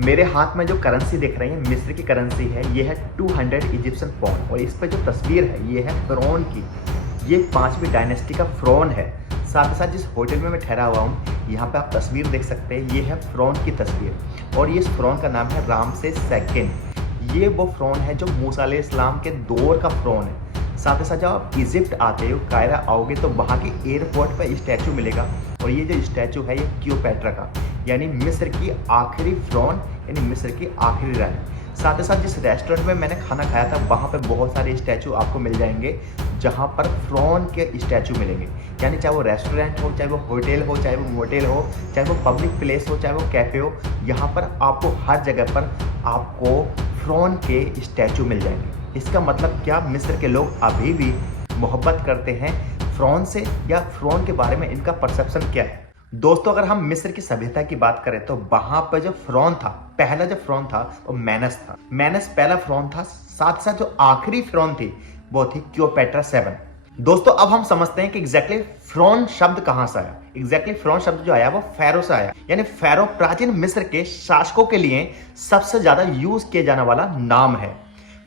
मेरे हाथ में जो करेंसी दिख रही है मिस्र की करेंसी है, ये है 200 इजिप्शियन पौंड और इस पर जो तस्वीर है ये है फ़िरौन की। ये 5वीं डायनेस्टी का फ़िरौन है। साथ ही साथ जिस होटल में मैं ठहरा हुआ हूँ यहाँ पे आप तस्वीर देख सकते हैं, ये है फ़िरौन की तस्वीर और ये फ़िरौन का नाम है रामसेस सेकंड। ये वो फ़िरौन है जो मूसा अलैहिस्सलाम के दौर का फ़िरौन है। साथ ही साथ जब आप इजिप्ट आते हो, कायरा आओगे तो वहाँ के एयरपोर्ट पर स्टैचू मिलेगा और ये जो स्टैचू है ये क्लियोपेट्रा का, यानी मिस्र की आखिरी फ़िरौन, यानी मिस्र की आखिरी रानी। साथ ही साथ जिस रेस्टोरेंट में मैंने खाना खाया था वहाँ पे बहुत सारे स्टैचू आपको मिल जाएंगे जहाँ पर फ़िरौन के स्टैचू मिलेंगे, यानी चाहे वो रेस्टोरेंट हो, चाहे वो होटल हो, चाहे वो मोटेल हो, चाहे वो पब्लिक प्लेस हो, चाहे वो कैफ़े हो, यहाँ पर आपको हर जगह पर आपको फ़िरौन के स्टैचू मिल जाएंगे। इसका मतलब क्या, मिस्र के लोग अभी भी मोहब्बत करते हैं फ़िरौन से, या फ़िरौन के बारे में इनका परसेप्शन क्या है। दोस्तों अगर हम मिस्र की सभ्यता की बात करें तो वहां पर जो फ़िरौन था, पहला जो फ़िरौन था वो मेनस था। मेनस पहला फ़िरौन था। साथ साथ जो आखिरी फ़िरौन थी वो थी क्लियोपेट्रा 7। दोस्तों अब हम समझते हैं कि एग्जैक्टली फ़िरौन शब्द कहां से आया। एग्जैक्टली फ़िरौन शब्द जो आया वो फ़ैरो से आया, यानी फ़ैरो प्राचीन मिस्र के शासकों के लिए सबसे ज्यादा यूज किया जाने वाला नाम है।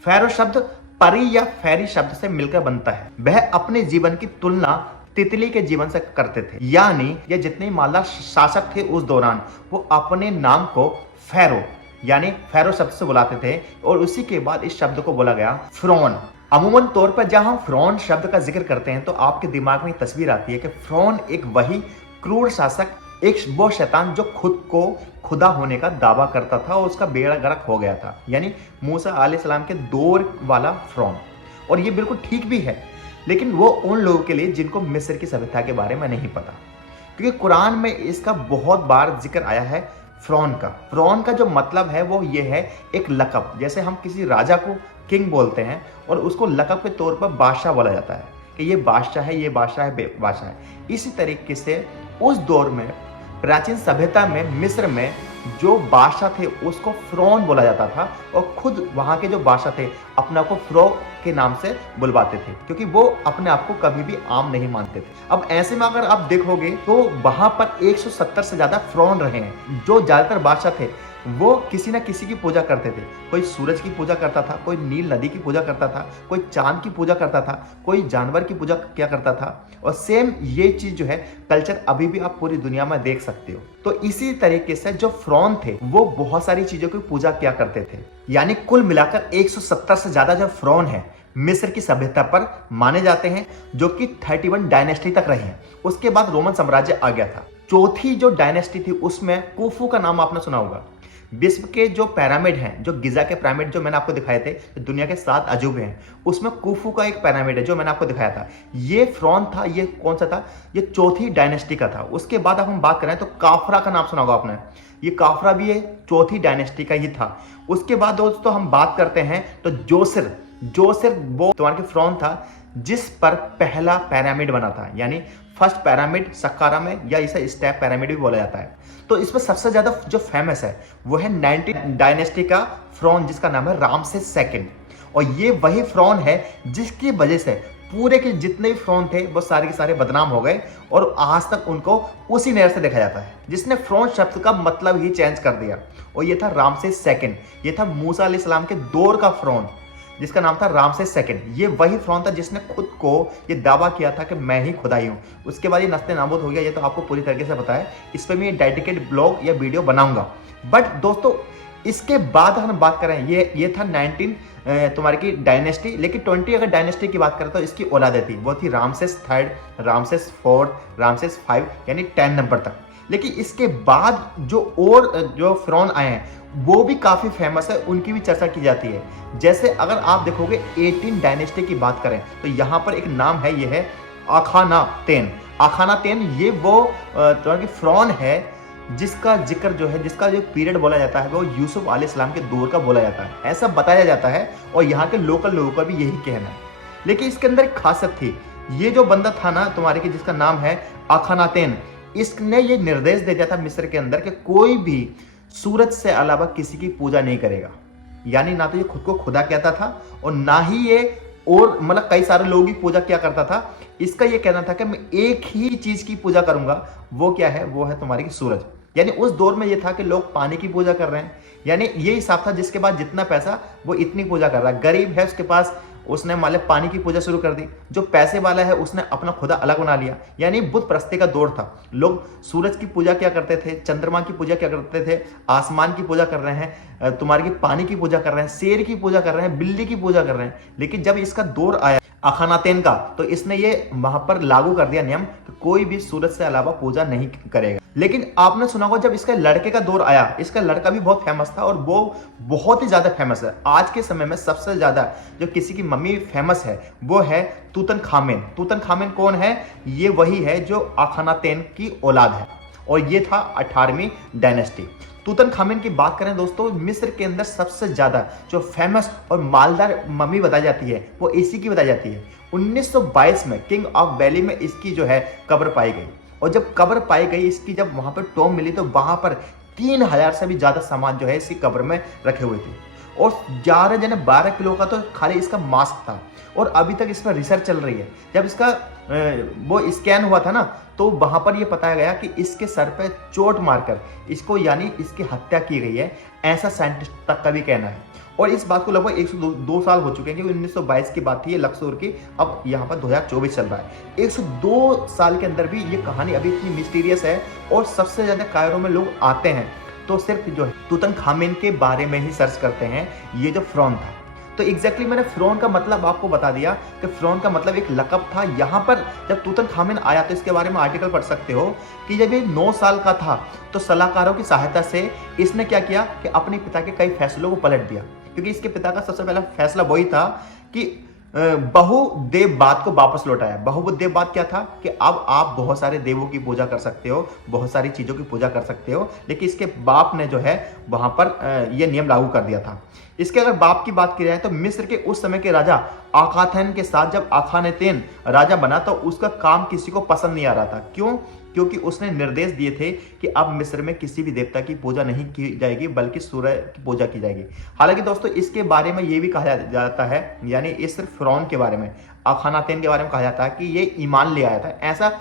फ़ैरो शब्द परी या फैरी शब्द से मिलकर बनता है। वह अपने जीवन की तुलना तितली के जीवन से करते थे, यानी ये जितने मालदार शासक थे उस दौरान वो अपने नाम को फ़ैरो यानी फ़ैरो शब्द से बुलाते थे और उसी के बाद इस शब्द को बोला गया फ़िरौन। अमूमन तौर पर जब हम फ़िरौन शब्द का जिक्र करते हैं तो आपके दिमाग में तस्वीर आती है कि फ़िरौन एक वही क्रूर शासक, एक वो शैतान जो खुद को खुदा होने का दावा करता था और उसका बेड़ा गर्क हो गया था, यानी मूसा अलैहिस्सलाम के दौर वाला फ़िरौन। और ये बिल्कुल ठीक भी है, लेकिन वो उन लोगों के लिए जिनको मिस्र की सभ्यता के बारे में नहीं पता, क्योंकि कुरान में इसका बहुत बार जिक्र आया है फ़िरौन का। फ़िरौन का जो मतलब है वो ये है एक लक़ब, जैसे हम किसी राजा को किंग बोलते हैं और उसको लक़ब के तौर पर बादशाह बोला जाता है कि ये बादशाह है, ये बादशाह है, बादशाह है। इसी तरीके से उस दौर में प्राचीन सभ्यता में मिस्र में जो बादशाह थे उसको फ़िरौन बोला जाता था और खुद वहाँ के जो बादशाह थे अपने आप को फ़िरौन के नाम से बुलवाते थे, क्योंकि वो अपने आप को कभी भी आम नहीं मानते थे। अब ऐसे में अगर आप देखोगे तो वहाँ पर 170 से ज़्यादा फ़िरौन रहे हैं। जो ज़्यादातर बादशाह थे वो किसी न किसी की पूजा करते थे। कोई सूरज की पूजा करता था, कोई नील नदी की पूजा करता था, कोई चांद की पूजा करता था, कोई जानवर की पूजा क्या करता था। और सेम ये चीज जो है कल्चर अभी भी आप पूरी दुनिया में देख सकते हो। तो इसी तरीके से जो फ़िरौन थे वो बहुत सारी चीजों की पूजा क्या करते थे, यानी कुल मिलाकर 170 से ज्यादा जो फ़िरौन है मिस्र की सभ्यता पर माने जाते हैं, जो कि 31 डायनेस्टी तक रहे हैं। उसके बाद रोमन साम्राज्य आ गया था। चौथी जो डायनेस्टी थी उसमें कुफू का नाम आपने सुना होगा। विश्व के जो पिरामिड हैं, जो गिजा के पिरामिड जो मैंने आपको दिखाए थे, दुनिया के 7 अजूबे हैं, उसमें कुफू का एक पिरामिड है जो मैंने आपको दिखाया था। ये फ़िरौन था। ये कौन सा था? ये चौथी डायनेस्टी का था। उसके बाद अब हम बात करें तो काफरा का नाम सुना होगा आपने। ये काफरा भी ये चौथी डायनेस्टी का ही था। उसके बाद दोस्तों हम बात करते हैं तो जोसिर वो तुम्हारे के फ़िरौन था जिस पर पहला पिरामिड बना था, यानी फर्स्ट पिरामिड सक्कारा में, या इसे स्टेप पिरामिड भी बोला जाता है। तो इसमें सबसे ज्यादा जो फेमस है वो है 19 डायनेस्टी का फ़िरौन जिसका नाम है रामसेस सेकंड। और ये वही फ़िरौन है जिसकी वजह से पूरे के जितने भी फ़िरौन थे वो सारे के सारे बदनाम हो गए और आज तक उनको उसी नज़र से देखा जाता है, जिसने फ़िरौन शब्द का मतलब ही चेंज कर दिया। और ये था रामसेस सेकंड। ये था मूसा अलैहिस्सलाम के दौर का फ़िरौन जिसका नाम था रामसेस सेकंड। ये वही फ़िरौन था जिसने खुद को ये दावा किया था कि मैं ही खुदाई हूँ। उसके बाद ये नस्ते नाबूद हो गया, ये तो आपको पूरी तरीके से पता है। इस पर मैं ये डेडिकेटेड ब्लॉग या वीडियो बनाऊंगा। बट दोस्तों इसके बाद हम बात करें, ये था 19 तुम्हारी की डायनेस्टी। लेकिन 20 अगर डायनेस्टी की बात करें तो इसकी औलादे थी, वो थी रामसेस 3, रामसेस 4, रामसेस 5, यानी 10 नंबर तक। लेकिन इसके बाद जो फ़िरौन आए हैं वो भी काफ़ी फेमस है, उनकी भी चर्चा की जाती है। जैसे अगर आप देखोगे 18 डायनेस्टी की बात करें तो यहाँ पर एक नाम है, ये है आखानातेन। आखानातेन ये वो फ़िरौन है जिसका जिक्र जो है, जिसका जो पीरियड बोला जाता है वो यूसुफ अलैहिस्सलाम के दौर का बोला जाता है, ऐसा बताया जाता है। और यहाँ के लोकल लोगों का भी यही कहना है। लेकिन इसके अंदर एक खासियत थी। ये जो बंदा था ना तुम्हारे की, जिसका नाम है आखानातेन, इसने ये निर्देश दे दिया था मिस्र के अंदर कि कोई भी सूरज से अलावा किसी की पूजा नहीं करेगा। यानी ना तो ये खुद को खुदा कहता था और ना ही ये और मतलब कई सारे लोगों की पूजा क्या करता था। इसका ये कहना था कि मैं एक ही चीज की पूजा करूंगा, वो क्या है? वो है तुम्हारी सूरज। यानी उस दौर में ये था कि लोग पानी की पूजा कर रहे हैं, यानी ये हिसाब था जिसके पास जितना पैसा वो इतनी पूजा कर रहा है। गरीब है उसके पास, उसने मान लिया पानी की पूजा शुरू कर दी। जो पैसे वाला है उसने अपना खुदा अलग बना लिया। यानी बुत परस्ती का दौर था। लोग सूरज की पूजा क्या करते थे, चंद्रमा की पूजा क्या करते थे, आसमान की पूजा कर रहे हैं, तुम्हारे की पानी की पूजा कर रहे हैं, शेर की पूजा कर रहे हैं, बिल्ली की पूजा कर रहे हैं। लेकिन जब इसका दौर आया अखानातेन का, तो इसने ये वहां पर लागू कर दिया नियम कि कोई भी सूरज से अलावा पूजा नहीं करेगा। लेकिन आपने सुना होगा जब इसका लड़के का दौर आया, इसका लड़का भी बहुत फेमस था और वो बहुत ही ज्यादा फेमस है। आज के समय में सबसे ज्यादा जो किसी की मम्मी फेमस है वो है तूतनखामेन। तूतनखामेन कौन है? ये वही है जो अखानातेन की औलाद है और ये था 18वीं डायनेस्टी। तूतनखामेन की बात करें दोस्तों, मिस्र के अंदर सबसे ज्यादा जो फेमस और मालदार मम्मी बताई जाती है वो इसी की बताई जाती है। 1922 में किंग ऑफ वैली में इसकी जो है कब्र पाई गई और जब कब्र पाई गई इसकी, जब वहां पर टॉम मिली तो वहां पर 3000 से भी ज्यादा सामान जो है इसकी कब्र में रखे हुए थे और 12 किलो का तो खाली इसका मास्क था और अभी तक इस पर रिसर्च चल रही है। जब इसका वो स्कैन हुआ था ना, तो वहां पर यह बताया गया कि इसके सर पे चोट मारकर इसको यानी इसकी हत्या की गई है, ऐसा साइंटिस्ट तक का भी कहना है। और इस बात को लगभग 102 साल हो चुके हैं क्योंकि 1922 की बात थी ये लक्सोर की, अब यहाँ पर 2024 चल रहा है। 102 साल के अंदर भी ये कहानी अभी इतनी मिस्टीरियस है और सबसे ज्यादा कायरों में लोग आते हैं तो सिर्फ जो है तूतनखामेन के बारे में ही सर्च करते हैं, ये जो फ़िरौन था। तो एग्जैक्टली मैंने फ़िरौन का मतलब आपको बता दिया कि फ़िरौन का मतलब एक लक़ब था। यहाँ पर जब तूतनखामेन आया तो इसके बारे में आर्टिकल पढ़ सकते हो कि जब ये 9 साल का था तो सलाहकारों की सहायता से इसने क्या किया कि अपने पिता के कई फैसलों को पलट दिया, क्योंकि इसके पिता का सबसे पहला फैसला वही था कि बहुदेववाद को वापस लौटाया। बहुदेववाद क्या था कि अब आप बहुत सारे देवों की पूजा कर सकते हो, बहुत सारी चीजों की पूजा कर सकते हो, लेकिन इसके बाप ने जो है वहां पर यह नियम लागू कर दिया था। इसके अगर बाप की बात की जाए तो मिस्र के उस समय के राजा आखाथेन के साथ जब आखानेतेन राजा बना तो उसका काम किसी को पसंद नहीं आ रहा था। क्यों? क्योंकि उसने निर्देश दिए थे कि अब मिस्र में किसी भी देवता की पूजा नहीं की जाएगी बल्कि सूर्य की पूजा की जाएगी। हालांकि दोस्तों इसके बारे में यह भी कहा जाता है, यानी इस सिर्फ फ़िरौन के बारे में, अखानातेन के बारे में कहा जाता है कि ये ईमान ले आया था, ऐसा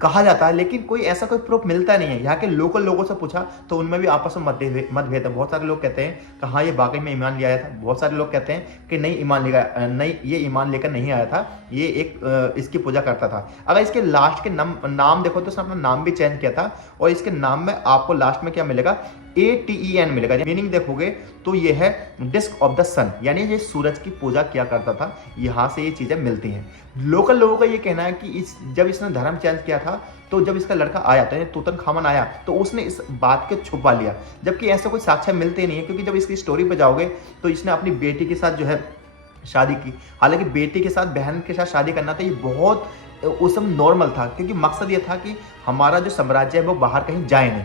कहा जाता है। लेकिन कोई ऐसा कोई प्रूफ मिलता नहीं है। यहाँ के लोकल लोगों से पूछा तो उनमें भी आपस में मतभेद है। बहुत सारे लोग कहते हैं कि हाँ ये वाकई में ईमान ले आया था, बहुत सारे लोग कहते हैं कि नहीं नहीं ये ईमान लेकर नहीं आया था, ये एक इसकी पूजा करता था। अगर इसके लास्ट के नाम देखो तो उसने अपना नाम भी चेंज किया था और इसके नाम में आपको लास्ट में क्या मिलेगा, ATEN मिलेगा। मीनिंग देखोगे तो ये है डिस्क ऑफ द सन, यानी ये सूरज की पूजा किया करता था। यहाँ से ये चीजें मिलती हैं। लोकल लोगों का ये कहना है कि जब इसने धर्म चेंज किया था तो जब इसका लड़का आया था तूतनखामन आया तो उसने इस बात को छुपा लिया, जबकि ऐसा कोई साक्ष्य मिलते नहीं है। क्योंकि जब इसकी स्टोरी पे जाओगे तो इसने अपनी बेटी के साथ जो है शादी की। हालांकि बेटी के साथ, बहन के साथ शादी करना था ये बहुत उस समय नॉर्मल था, क्योंकि मकसद ये था कि हमारा जो साम्राज्य है वो बाहर कहीं जाए नहीं।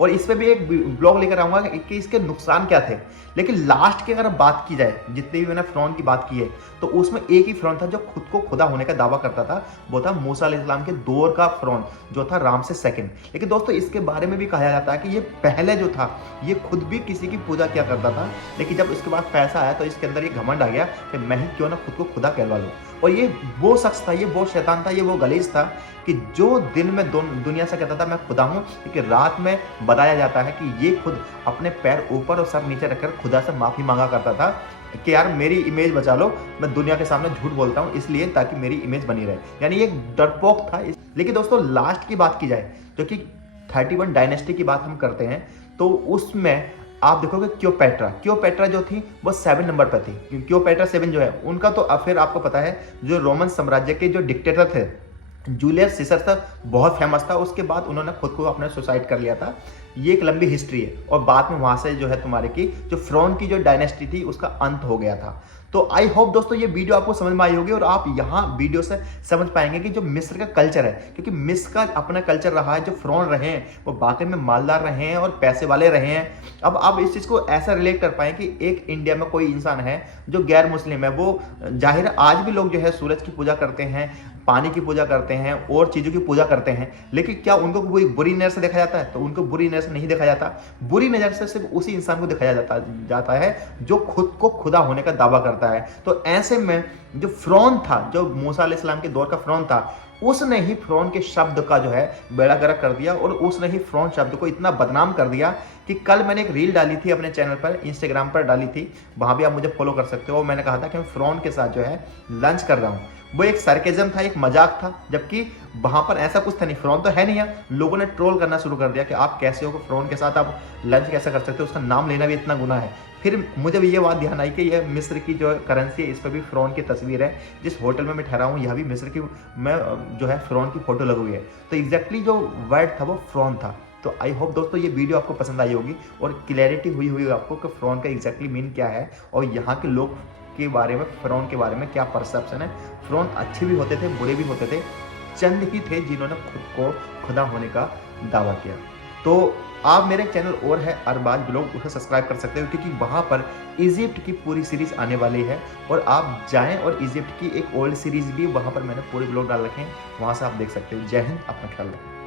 और इस पे भी एक ब्लॉग लेकर आऊंगा कि इसके नुकसान क्या थे। लेकिन लास्ट की अगर बात की जाए, जितनी भी मैंने फ़िरौन की बात की है, तो उसमें एक ही फ़िरौन था जो खुद को खुदा होने का दावा करता था, वो था मूसा अलैहिस्सलाम के दौर का फ़िरौन जो था रामसेस सेकंड। लेकिन दोस्तों इसके बारे में भी कहा जाता है कि ये पहले जो था ये खुद भी किसी की पूजा किया करता था, लेकिन जब इसके बाद पैसा आया तो इसके अंदर ये घमंड आ गया कि मैं ही क्यों ना खुद को खुदा कहलवा लूँ। और ये वो शख्स था, ये वो शैतान था, ये वो गलीज था कि जो दिन में दुनिया से कहता था मैं खुदा हूँ, लेकिन रात में बताया जाता है कि ये खुद अपने पैर ऊपर और सर नीचे रखकर खुदा से माफ़ी मांगा करता था कि यार मेरी इमेज बचा लो, मैं दुनिया के सामने झूठ बोलता हूँ इसलिए ताकि मेरी इमेज बनी रहे। यानी एक डरपोक था। लेकिन दोस्तों लास्ट की बात की जाए जो कि 31 डायनेस्टी की बात हम करते हैं तो उसमें आप देखोगे क्योपेट्रा जो थी वो 7 नंबर पर थी। क्योपेट्रा 7 जो है उनका तो फिर आपको पता है जो रोमन साम्राज्य के जो डिक्टेटर थे जूलियस सीसर था, बहुत फेमस था। उसके बाद उन्होंने खुद को अपने सुसाइड कर लिया था। ये एक लंबी हिस्ट्री है और बाद में वहां से जो है तुम्हारे की जो फ़िरौन की जो डायनेस्टी थी उसका अंत हो गया था। तो आई होप दोस्तों ये वीडियो आपको समझ में आई होगी और आप यहाँ वीडियो से समझ पाएंगे कि जो मिस्र का कल्चर है, क्योंकि मिस्र का अपना कल्चर रहा है, जो फ़िरौन रहे हैं वो वाकई में मालदार रहे हैं और पैसे वाले रहे हैं। अब आप इस चीज़ को ऐसा रिलेट कर पाएँ कि एक इंडिया में कोई इंसान है जो गैर मुस्लिम है, वो जाहिर आज भी लोग जो है सूरज की पूजा करते हैं, पानी की पूजा करते हैं और चीज़ों की पूजा करते हैं, लेकिन क्या उनको कोई बुरी नज़र से देखा जाता है? तो उनको बुरी नज़र से नहीं देखा जाता। बुरी नज़र से सिर्फ उसी इंसान को दिखाया जाता है जो खुद को खुदा होने का दावा करता है। तो ऐसे में जो फ़िरौन था, जो मूसा अलैहिस्सलाम के दौर का फ़िरौन था, उसने ही फ़िरौन के शब्द का जो है बेड़ा गर्क कर दिया और उसने ही फ़िरौन शब्द को इतना बदनाम कर दिया कि कल मैंने एक रील डाली थी अपने चैनल पर, इंस्टाग्राम पर डाली थी, वहाँ भी आप मुझे फॉलो कर सकते हो। मैंने कहा था कि मैं फ़िरौन के साथ जो है लंच कर रहा हूँ। वो एक सरकेज़म था, एक मजाक था, जबकि वहाँ पर ऐसा कुछ था नहीं, फ़िरौन तो है नहीं है। लोगों ने ट्रोल करना शुरू कर दिया कि आप कैसे हो, फ़िरौन के साथ आप लंच कैसे कर सकते हो, उसका नाम लेना भी इतना गुनाह है। फिर मुझे भी ये बात ध्यान आई कि ये मिस्र की जो करेंसी है, इस पर भी फ़िरौन की तस्वीर है। जिस होटल में मैं ठहरा हूँ, यह भी मिस्र की में जो है फ़िरौन की फ़ोटो लगी हुई है। तो एग्जैक्टली जो वर्ड था वो फ़िरौन था। तो आई होप दोस्तों ये वीडियो आपको पसंद आई होगी और क्लैरिटी हुई होगी आपको कि फ़िरौन का एग्जैक्टली मीन क्या है और यहाँ के लोग के बारे में, फ़िरौन के बारे में क्या परसेप्शन है। फ़िरौन अच्छे भी होते थे, बुरे भी होते थे, चंद ही थे जिन्होंने खुद को खुदा होने का दावा किया। तो आप मेरे चैनल और है अरबाज ब्लॉग, उसे सब्सक्राइब कर सकते हो क्योंकि वहाँ पर इजिप्ट की पूरी सीरीज़ आने वाली है और आप जाएँ और इजिप्ट की एक ओल्ड सीरीज़ भी वहाँ पर मैंने पूरे ब्लॉग डाल रखे हैं, वहाँ से आप देख सकते हो। जय हिंद, अपना ख्याल रखें।